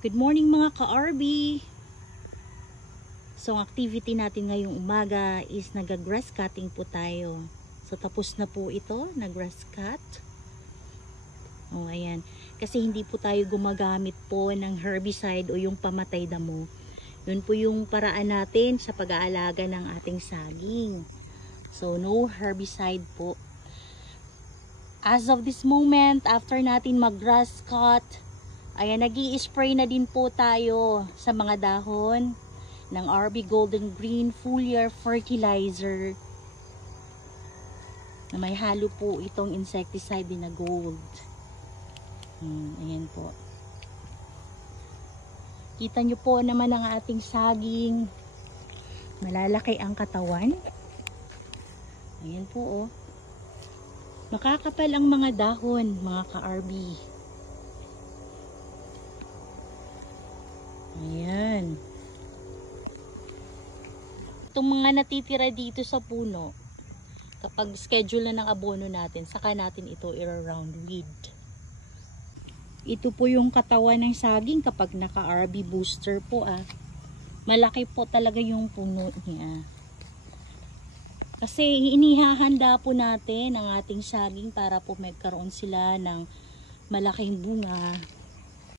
Good morning mga ka-RB! So ang activity natin ngayong umaga is nag-grass cutting po tayo. So tapos na po ito, nag-grass cut. Oh, ayan. Kasi hindi po tayo gumagamit po ng herbicide o yung pamatay damo. Yun po yung paraan natin sa pag-aalaga ng ating saging. So no herbicide po. As of this moment, after natin mag-grass cut, ayan, nag-i-spray na din po tayo sa mga dahon ng RB Golden Green Foliar Fertilizer na may halo po itong insecticide din na gold. Ayan po. Kita nyo po naman ang ating saging. Malalaki ang katawan. Ayan po, oh. Makakapal ang mga dahon, mga ka-RB. Ayan. Itong mga natitira dito sa puno, kapag schedule na ng abono natin, saka natin ito i-round weed. Ito po yung katawan ng saging kapag naka-RB booster po Malaki po talaga yung puno niya. Kasi inihahanda po natin ang ating saging para po magkaroon sila ng malaking bunga.